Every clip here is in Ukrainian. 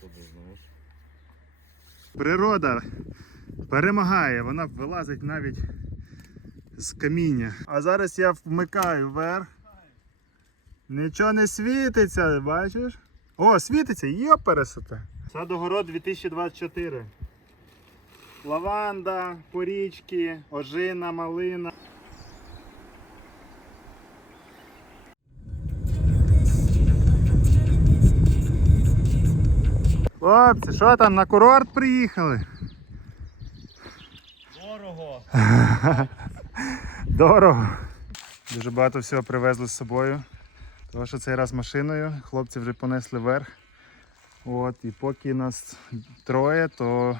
туди, знаєш. Природа перемагає, вона вилазить навіть з каміння. А зараз я вмикаю вверх. Нічого не світиться, бачиш? О, світиться, йо пересоте. Садогород 2024. Лаванда, порічки, ожина, малина. Хлопці, що там, на курорт приїхали? Дорого! Дорого. Дуже багато всього привезли з собою. Тому що цей раз машиною хлопці вже понесли вверх. От, і поки нас троє, то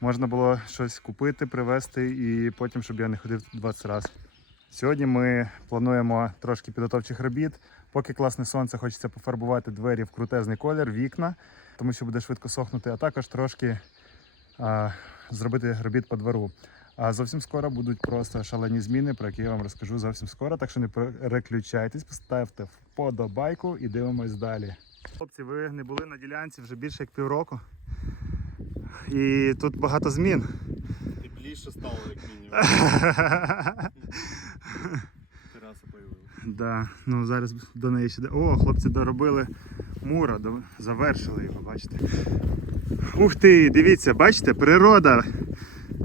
можна було щось купити, привезти і потім, щоб я не ходив 20 разів. Сьогодні ми плануємо трошки підготовчих робіт. Поки класне сонце, хочеться пофарбувати двері в крутезний колір, вікна, тому що буде швидко сохнути, а також трошки а, зробити робіт по двору. А зовсім скоро будуть просто шалені зміни, про які я вам розкажу зовсім скоро. Так що не переключайтесь, поставте вподобайку і дивимось далі. Хлопці, ви не були на ділянці вже більше як півроку. І тут багато змін. Тепліше стало, як мінімум. Да, ну зараз до неї ще. О, хлопці доробили мура, до- завершили його, бачите. Ух ти, дивіться, бачите, природа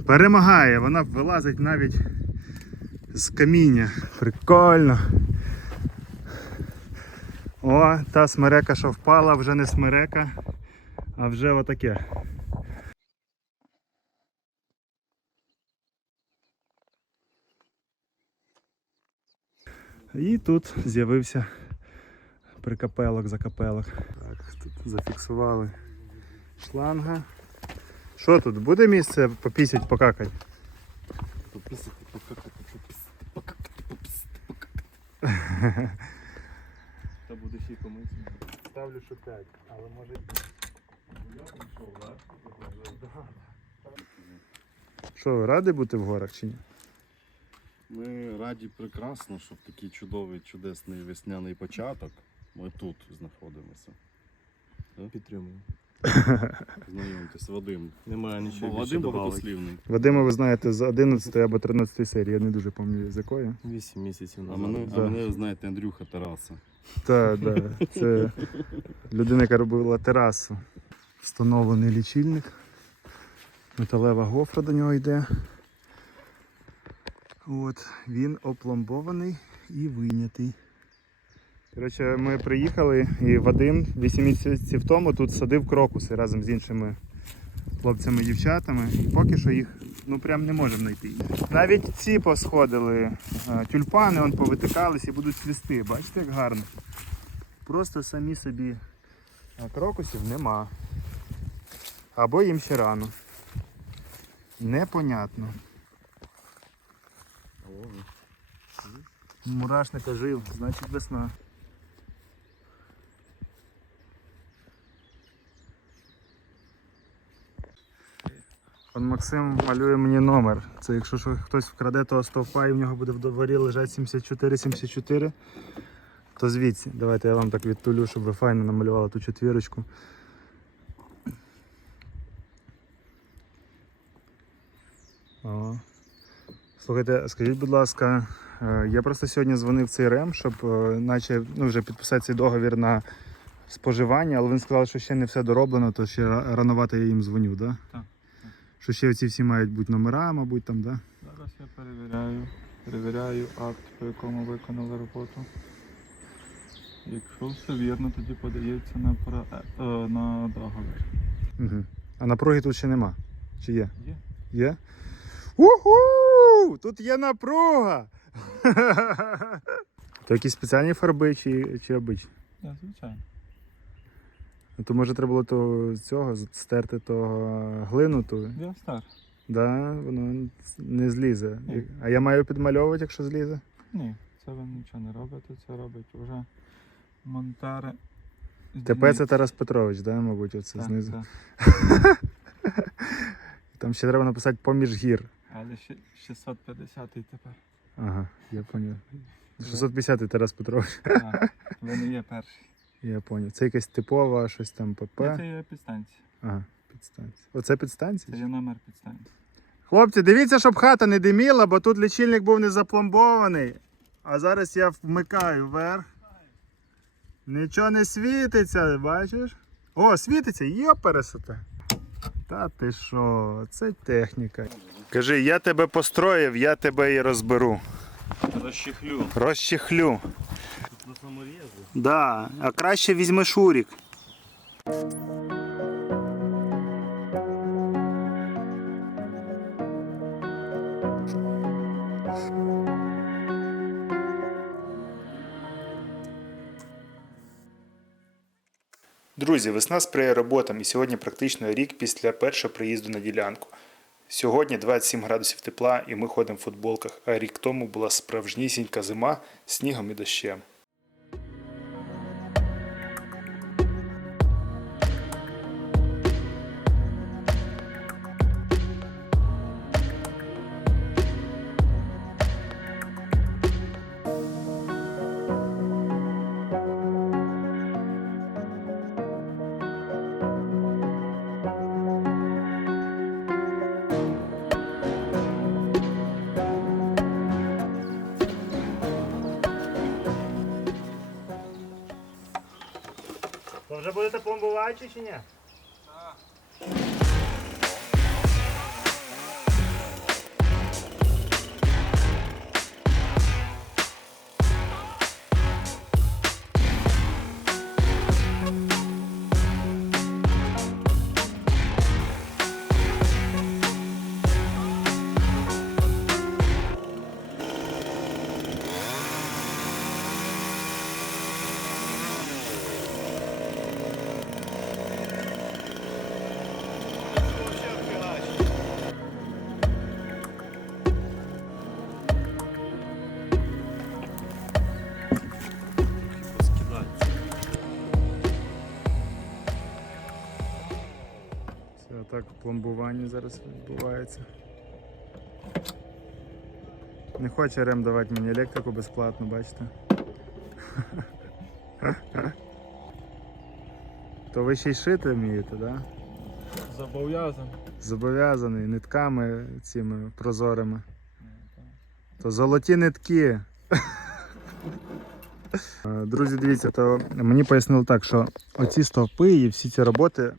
перемагає, вона вилазить навіть з каміння. Прикольно. О, та смерека, що впала, вже не смерека, а вже отаке. І тут з'явився прикапелок, закапелок. Так, тут зафіксували шланга. Що тут? Буде місце попісять, покакати? Пописати, покакати, пописати, покакати, пописати, покакати. Та буде ще й помити. Ставлю, що 5, але може. Що, ви раді бути в горах чи ні? Ми раді прекрасно, що в такий чудовий, чудесний весняний початок. Ми тут знаходимося. Підтримую. Знайомтесь, Вадим. Немає нічого більше Вадим добавити. багатослівний. Вадима ви знаєте з 11 або 13 серії, я не дуже пам'ятаю з якої. Вісім місяців А назад. мене, а Да. мене знаєте, Андрюха Тараса. Так, да, це людина, яка робила терасу. Встановлений лічильник. Металева гофра до нього йде. От, він опломбований і вийнятий. Коротше, ми приїхали і Вадим 8 місяців тому тут садив крокуси разом з іншими хлопцями і дівчатами. І поки що їх ну прям не можемо знайти. Навіть ці посходили, е, тюльпани он повитикались і будуть цвісти. Бачите, як гарно. Просто самі собі крокусів нема. Або їм ще рано. Непонятно. Мурашника жив, значить весна. Пан Максим малює мені номер. Це якщо що хтось вкраде того стовпа і в нього буде в дворі лежать 74-74, то звідси. Давайте я вам так відтулю, щоб ви файно намалювали ту четвірочку. О. Слухайте, скажіть, будь ласка, я просто сьогодні дзвонив цей РЕМ, щоб е, наче ну, вже підписати цей договір на споживання, але він сказав, що ще не все дороблено, то ще ра- ранувато я їм дзвоню, так? Да? Так, Що ще ці всі мають бути номера, мабуть, там, да? Зараз я перевіряю. Перевіряю акт, по якому виконали роботу. Якщо все вірно, тоді подається на, про... е, на договір. Угу. А напруги тут ще нема. Чи є? Є? Є? Уху! Тут є напруга! То якісь спеціальні фарби чи, чи обичні? Так, звичайно. Ну, То може треба було то цього стерти того глину ту. Я стар. Да, воно не злізе. Ні. А я маю підмальовувати, якщо злізе? Ні, це ви нічого не робите, це робить вже монтери. з ТП це. Тарас Петрович, да, мабуть, оце Так, знизу. так. Там ще треба написати поміж гір. Але ще 650 тепер. Ага, я поняв. 650 Тарас Петрович. Так, ви не є перший. Я поняв. Це якась типова, щось там ПП. Це є підстанція. Ага, підстанція. Оце підстанція? Це є номер підстанції. Хлопці, дивіться, щоб хата не диміла, бо тут лічильник був не запломбований. А зараз я вмикаю вверх. Нічого не світиться, бачиш? О, світиться, йо пересоте. Та ти що, це техніка. Кажи, я тебе построїв, я тебе і розберу. Розчехлю. Розчехлю. На саморези. Да, а краще візьми шурік. Друзі, весна сприяє роботам і сьогодні практично рік після першого приїзду на ділянку. Сьогодні 27 градусів тепла і ми ходимо в футболках, а рік тому була справжнісінька зима снігом і дощем. То вже будете так пломбування зараз відбувається. Не хоче Рем давати мені електрику безплатно, бачите? То ви ще й шити вмієте, так? Да? Зобов'язаний. Зобов'язаний нитками цими прозорими. То золоті нитки. Е, Друзі, дивіться, то мені пояснили так, що оці стовпи і всі ці роботи е,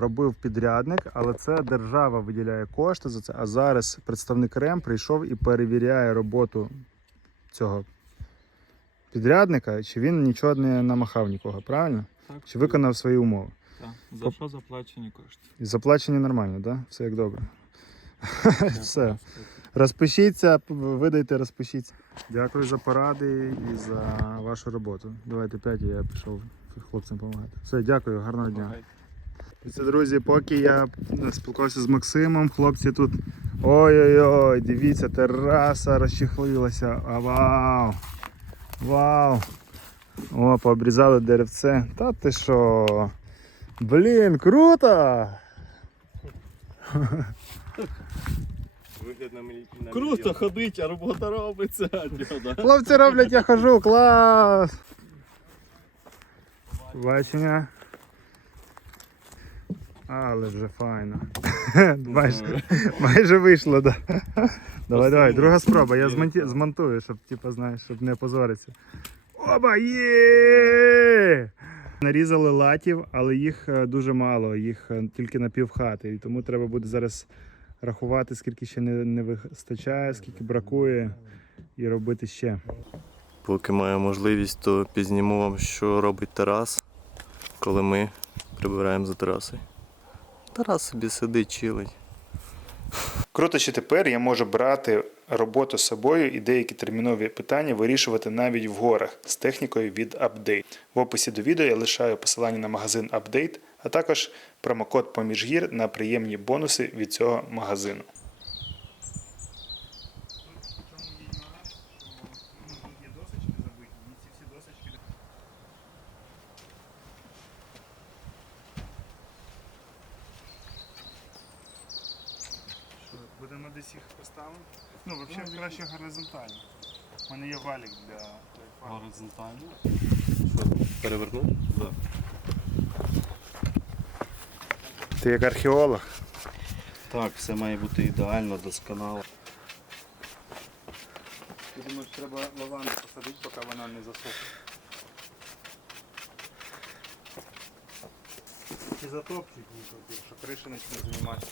робив підрядник, але це держава виділяє кошти за це. А зараз представник РЕМ прийшов і перевіряє роботу цього підрядника, чи він нічого не намахав нікого, правильно? Так. Чи виконав свої умови. Так. За що заплачені кошти? Заплачені нормально, так? Да? Все як добре. Все. Розпишіться, видайте, розпишіться. Дякую за поради і за вашу роботу. Давайте п'ять, я пішов хлопцям допомагати. Все, дякую, гарного дня. Це, друзі, поки я спілкувався з Максимом, хлопці тут. Ой-ой-ой, дивіться, тераса розчехлилася. А, вау! Вау! О, пообрізали деревце. Та ти що? Блін, круто! На. Круто ходить, а робота робиться. Хлопці роблять, я хожу, клас! Бачення. Але вже файно. майже, майже вийшло, да. Давай, давай, друга спроба. Я змонті... змонтую, щоб, типу, знаєш, щоб не позоритися. Оба! Є! Нарізали латів, але їх е, дуже мало, їх е, тільки на півхати. І тому треба буде зараз рахувати, скільки ще не, не вистачає, скільки бракує, і робити ще. Поки маю можливість, то пізніму вам, що робить Тарас, коли ми прибираємо за терасою. Тарас собі сидить, чилить. Круто, що тепер я можу брати роботу з собою і деякі термінові питання вирішувати навіть в горах з технікою від Update. В описі до відео я лишаю посилання на магазин Update, а також промокод поміж гір на приємні бонуси від цього магазину. Будемо десь їх поставити. Ну, взагалі краще горизонтально. У мене є валік для Горизонтально. Перевернув? Да. Ти як археолог. Так, все має бути ідеально, досконало. Ти думаєш, треба лаванду посадити, поки вона не засохне? Чи затопчуть якщо криша почне знімати.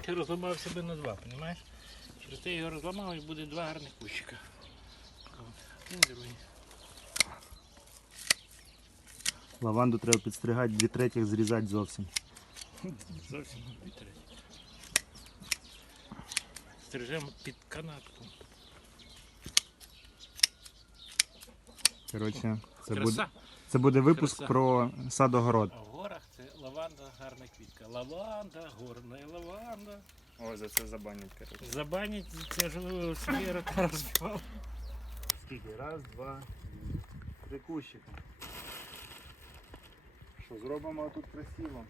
Ти розламав себе на два, розумієш? Через те його розламав і буде два гарних кущика. Один другий. Лаванду треба підстригати, дві третіх зрізати зовсім. Зовсім не треті. Стрижемо під канатку. Коротше, це буде, це буде випуск Краса. про садогород. А в горах це лаванда гарна квітка. Лаванда, горна лаванда. Ой, за це забанять, коротше. Забанять, це ж собі рота розбивав. Скільки? Раз, два, три кущика. Що, зробимо тут красиво.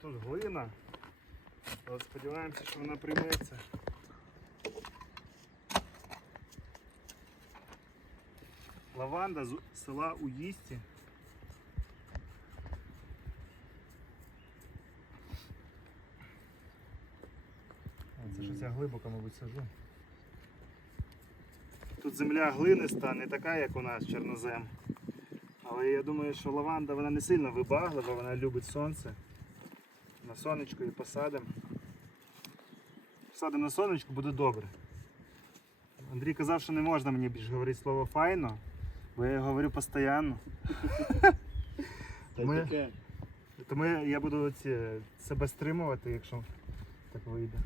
Тут глина. От сподіваємося, що вона прийметься. Лаванда з села Уїсті. Це щось я глибоко, мабуть, сажу. Тут земля глиниста, не така, як у нас чорнозем. Але я думаю, що лаванда вона не сильно вибаглива, вона любить сонце. На сонечко і посадимо. Посадимо на сонечко, буде добре. Андрій казав, що не можна мені більше говорити слово файно, бо я його говорю постійно. Ми- Тому я- буду ці, себе стримувати, якщо так вийде.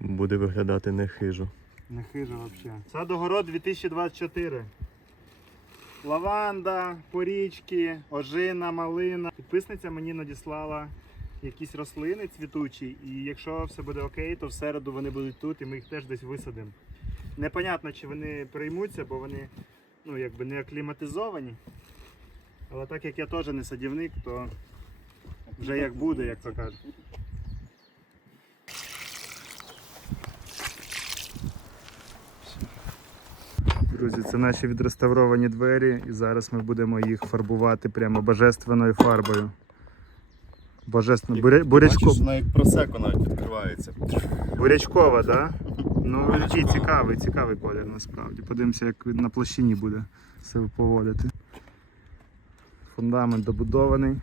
Буде виглядати не хижо. Не хижо взагалі. Садогород 2024. Лаванда, порічки, ожина, малина. Підписниця мені надіслала якісь рослини цвітучі, і якщо все буде окей, то в середу вони будуть тут і ми їх теж десь висадимо. Непонятно, чи вони приймуться, бо вони ну, якби не акліматизовані. Але так як я теж не садівник, то вже як буде, як то кажуть. Друзі, це наші відреставровані двері, і зараз ми будемо їх фарбувати прямо божественною фарбою. Божественно. Буря... Бурячко... Бачиш, вона як просеко навіть відкривається. Бурячкова, так? Да? Ну, такий цікавий, цікавий колір насправді. Подивимося, як на площині буде себе поводити. Фундамент добудований.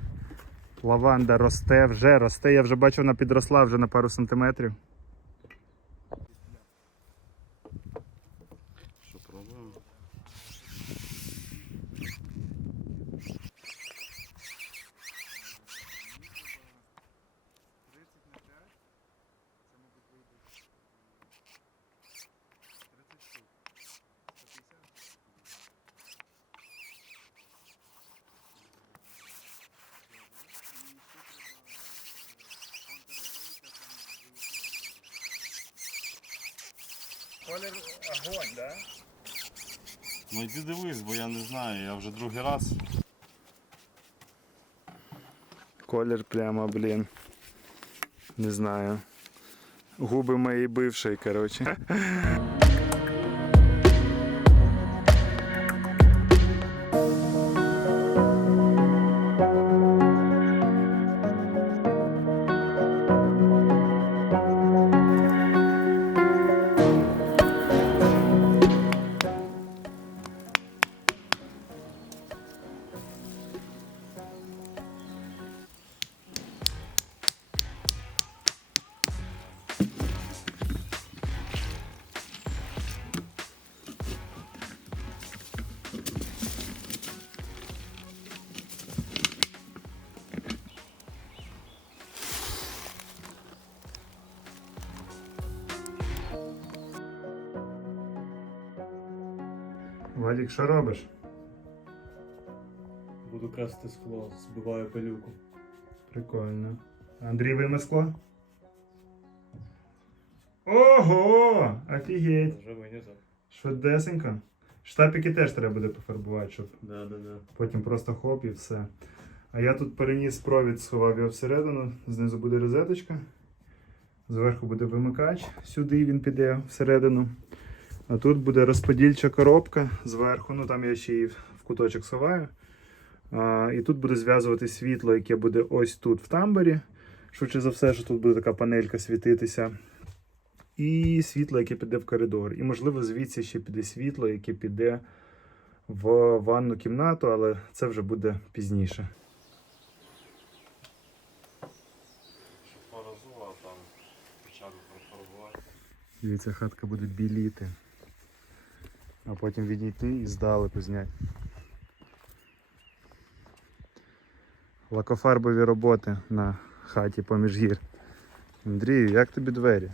Лаванда росте, вже росте. Я вже бачу, вона підросла вже на пару сантиметрів. Що пробуємо? Колір огонь, так? Ну йди дивись, бо я не знаю, я вже другий раз. Колір прямо, блін. Не знаю. Губи мої бившої, коротше. Валік, що робиш? Буду красити скло, збиваю пилюку. Прикольно. Андрій вийме скло? Ого! Офігеть! Вже винесав. Швидесенько. Штапики теж треба буде пофарбувати, щоб Да, да, да. потім просто хоп і все. А я тут переніс провід, сховав його всередину, знизу буде розеточка. Зверху буде вимикач, сюди він піде всередину. А тут буде розподільча коробка зверху. Ну там я ще її в куточок сховаю. А, і тут буде зв'язувати світло, яке буде ось тут в тамбурі. Швидше за все, що тут буде така панелька світитися. І світло, яке піде в коридор. І, можливо, звідси ще піде світло, яке піде в ванну кімнату, але це вже буде пізніше. Дивіться, хатка буде біліти. А потім відійти і здалеку зняти. Лакофарбові роботи на хаті поміж гір. Андрію, як тобі двері?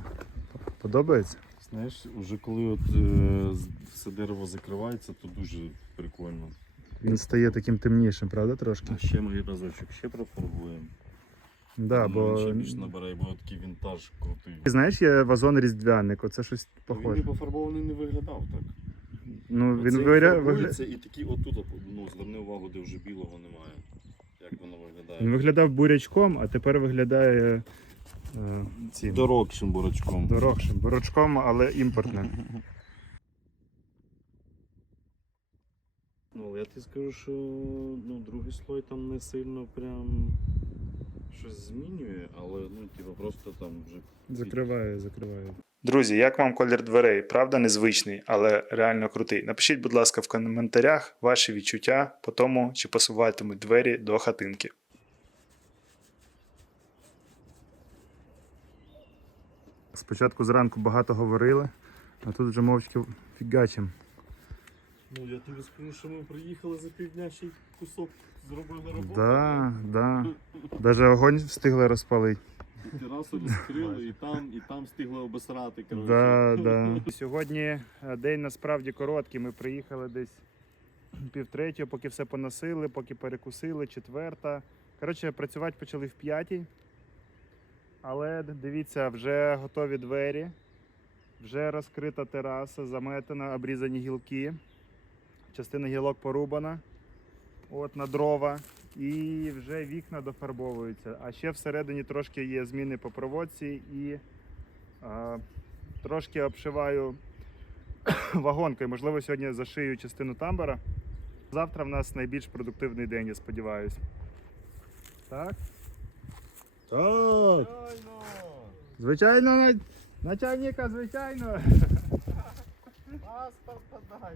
Подобається? Знаєш, вже коли от е, все дерево закривається, то дуже прикольно. Він стає таким темнішим, правда, трошки? А ще ми разочок ще профарбуємо. Да, бо... Ще більше набирає, бо такий вінтаж крутий. Ти Знаєш, є вазон різдвяник, оце щось Він не пофарбований не виглядав так. Ну, він виглядає. і такі отут, ну, зверни увагу, де вже білого немає. Як воно виглядає. Він виглядав бурячком, а тепер виглядає е, цим. Дорогшим бурачком. Дорогшим. Бурачком, але імпортним. Ну, я тобі скажу, що ну, другий слой там не сильно прям щось змінює, але ну, типу, просто там вже Закриваю, закриваю. Друзі, як вам колір дверей? Правда, незвичний, але реально крутий. Напишіть, будь ласка, в коментарях ваші відчуття по тому, чи посуватимуть двері до хатинки. Спочатку зранку багато говорили, а тут вже мовчки фігачим. Ну, я тобі скажу, що ми приїхали за півдня ще й кусок зробили роботу. Да, да. Даже огонь встигли розпалити. Терасу розкрили і там, і там встигли обосрати. коротше. Да, да. Сьогодні е, день насправді короткий. Ми приїхали десь півтретього, поки все поносили, поки перекусили, четверта. Коротше, працювати почали в п'ятій. Але дивіться, вже готові двері, вже розкрита тераса, заметена, обрізані гілки. Частина гілок порубана. От на дрова. І вже вікна дофарбовуються. А ще всередині трошки є зміни по проводці і а, трошки обшиваю вагонкою. Можливо, сьогодні зашию частину тамбера. Завтра в нас найбільш продуктивний день, я сподіваюся. Так? Так. Звичайно, на- начальника, звичайно. Паспорт подай.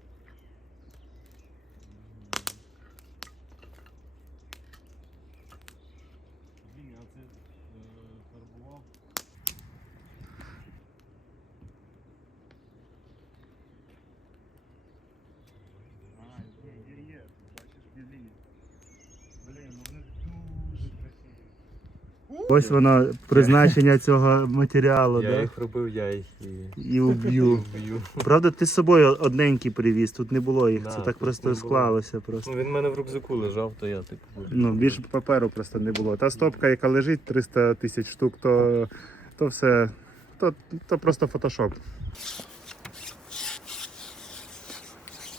Блін, я це фарбував. Ось воно призначення цього матеріалу, Я да? їх робив, я їх і І уб'ю. вб'ю. Правда, ти з собою одненький привіз, тут не було їх, Да, це так тут просто було. склалося просто. Ну він в мене в рюкзаку лежав, то я типу. Ну, більше паперу просто не було. Та стопка, яка лежить 300 тисяч штук, то, то все, то, то просто фотошоп.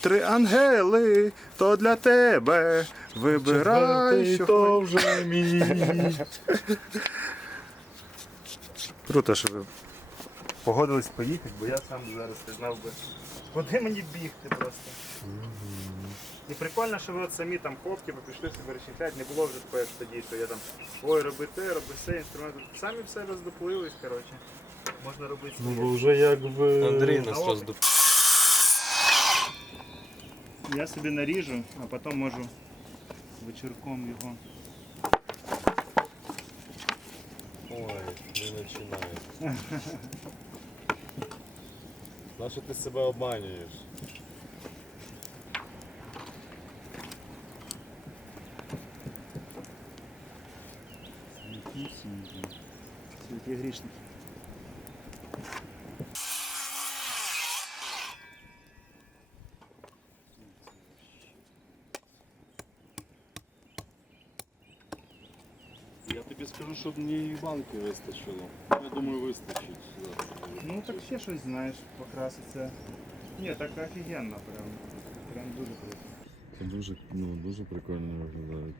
Три ангели, то для тебе. Вибирай, що вже мій. Круто, що ви погодились поїхати, бо я сам зараз не знав би, куди мені бігти просто. І прикольно, що ви от самі там хопки, ви пішли себе розчіпляти, не було вже такого, як тоді, що я там ой, роби те, роби все, інструменти. Самі все роздоплились, коротше. Можна робити Ну, бо вже як в... Андрій нас опит. Я собі наріжу, а потім можу вечірком його. Ой, не починай. Нащо ти себе обманюєш? Святі грішники. Я тобі скажу, щоб мені банки вистачило. Я думаю, вистачить. Ну так ще щось знаєш, покраситься. Ні, так офігенно прям. Прям дуже круто. Це дуже, ну, дуже прикольно виглядає.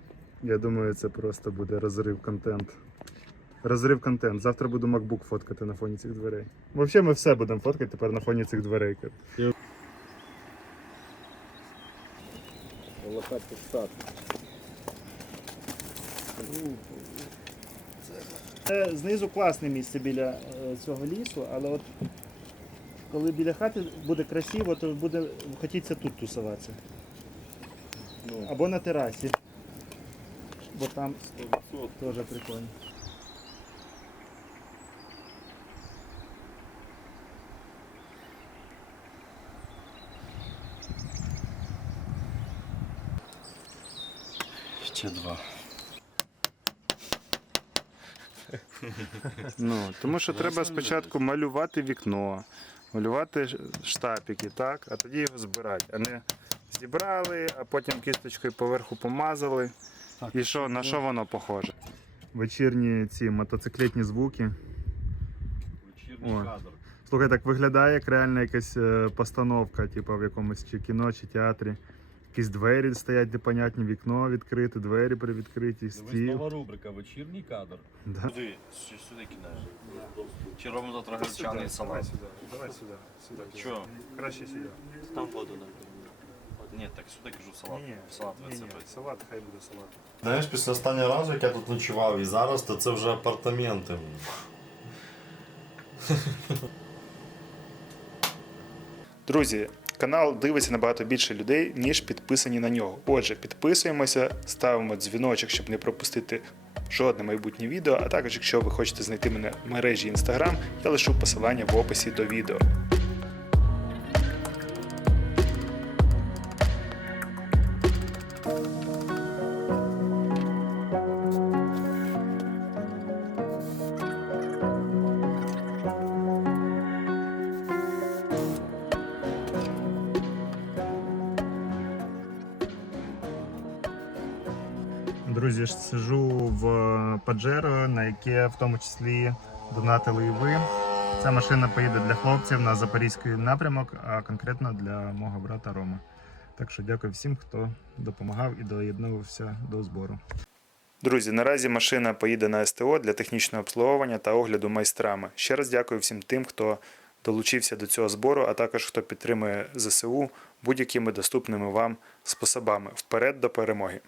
Я думаю, це просто буде розрив контент. Розрив контент. Завтра буду MacBook фоткати на фоні цих дверей. Взагалі ми все будемо фоткати тепер на фоні цих дверей. Лохат підстат. Це знизу класне місце біля е, цього лісу, але от коли біля хати буде красиво, то буде хотіться тут тусуватися. Ну, Або на терасі. Бо там теж прикольно. Ще два. Ну, тому що треба спочатку малювати вікно, малювати ш- штапики, так, а тоді його збирати. А не зібрали, а потім кісточкою поверху помазали. Так, І що, на що воно похоже? Вечірні ці мотоциклетні звуки. Вечірній О. кадр. Слухай, так виглядає як реальна якась е, постановка, типу в якомусь чи кіно, чи театрі. Якісь двері стоять непонятні, вікно відкрите, двері привідкриті, Дивись, стіл. нова рубрика вечірній кадр. Да. Сюди, сю- сюди кидаєш. Чи робимо завтра гречаний салат? сюди, давай сюди. сюди. Що? Краще сюди. Там воду напевно. Ні, так сюди кажу салат. Ні, Салат ні, ні, салат, хай буде салат. Знаєш, після останнього разу, як я тут ночував і зараз, то це вже апартаменти. Друзі, канал дивиться набагато більше людей, ніж підписані на нього. Отже, підписуємося, ставимо дзвіночок, щоб не пропустити жодне майбутнє відео. А також, якщо ви хочете знайти мене в мережі Instagram, я лишу посилання в описі до відео. Яке в тому числі донатили і ви. Ця машина поїде для хлопців на запорізький напрямок, а конкретно для мого брата Рома. Так що дякую всім, хто допомагав і доєднувався до збору. Друзі, наразі машина поїде на СТО для технічного обслуговування та огляду майстрами. Ще раз дякую всім тим, хто долучився до цього збору, а також хто підтримує ЗСУ будь-якими доступними вам способами. Вперед до перемоги!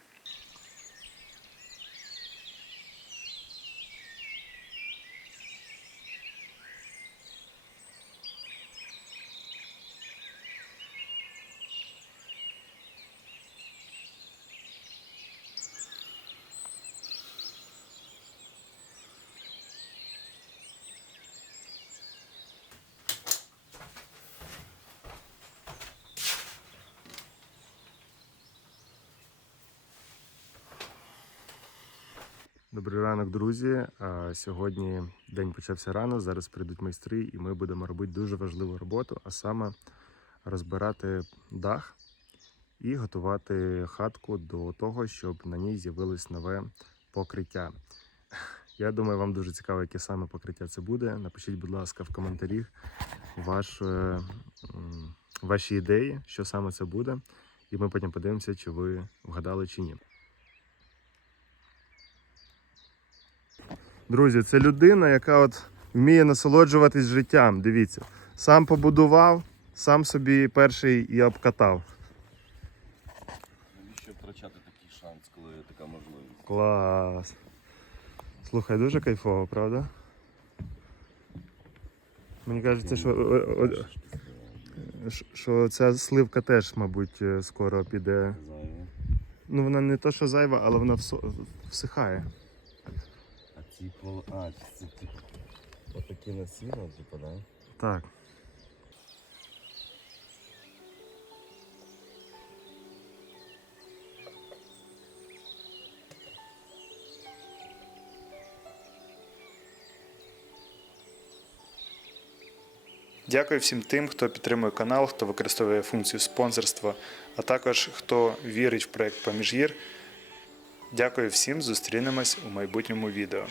Друзі. Сьогодні день почався рано. Зараз прийдуть майстри, і ми будемо робити дуже важливу роботу, а саме розбирати дах і готувати хатку до того, щоб на ній з'явилось нове покриття. Я думаю, вам дуже цікаво, яке саме покриття це буде. Напишіть, будь ласка, в коментарі ваш, е, ваші ідеї, що саме це буде, і ми потім подивимося, чи ви вгадали чи ні. Друзі, це людина, яка от вміє насолоджуватись життям. Дивіться, сам побудував, сам собі перший і обкатав. Навіщо втрачати такий шанс, коли є така можливість? Клас. Слухай, дуже кайфово, правда? Мені кажеться, що, о- о- що ця сливка теж, мабуть, е, скоро піде. Ну, вона не то, що зайва, але вона всихає. Ці. А, це типу. Отакі насіння, типу, да? Так. Дякую всім тим, хто підтримує канал, хто використовує функцію спонсорства, а також хто вірить в проект поміж. Дякую всім, зустрінемось у майбутньому відео.